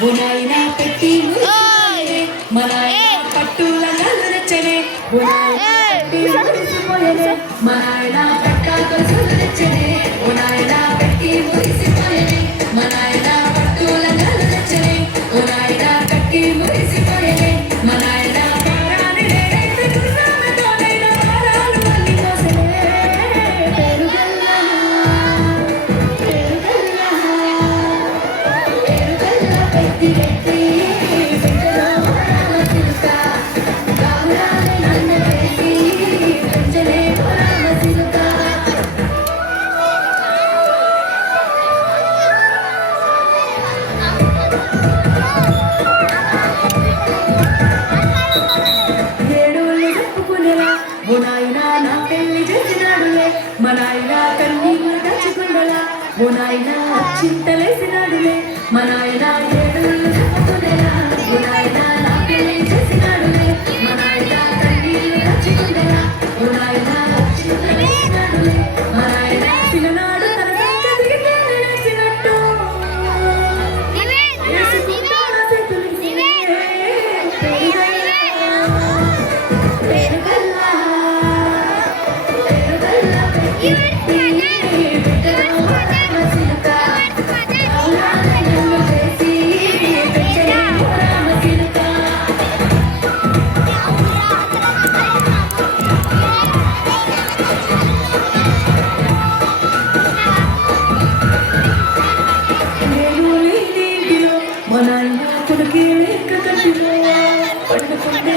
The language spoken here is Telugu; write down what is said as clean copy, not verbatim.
బునాయిన పెట్టి మనాయన పట్టుల నచ్చనే బునాయిన పెట్టి మురిసిపోయనే మనాయన పట్టాక సురచనే బునాయిన పెట్టి మురిసిపోయనే మనాయన పట్టుల నచ్చనే బునాయిన పెట్టి మురిసిపోయనే మనాయన పారాని రేతే కుర్రామతోనైన పారాలు అల్లి మోసనే పెరుగల్లా పెట్టి బునాయినా నా పెళ్లి చేసినాడులే మనాయినా కన్నీళ్ళు దాచుకుండలా బునాయినా చింతలేసినాడులే మనాయినా ఏడుళ్ళు చెప్పుకునేలా బునాయినా నా పెళ్లి చేసినాడులే మనాయినా కన్నీళ్ళు దాచుకుండలా బునాయినా చింతలేసినాడులే మనాయినా చిన్ననాడు తన సంగతికి తెలిసినట్టు మనాయినా కొడుకే లేక కట్టిలో పండుకుంటే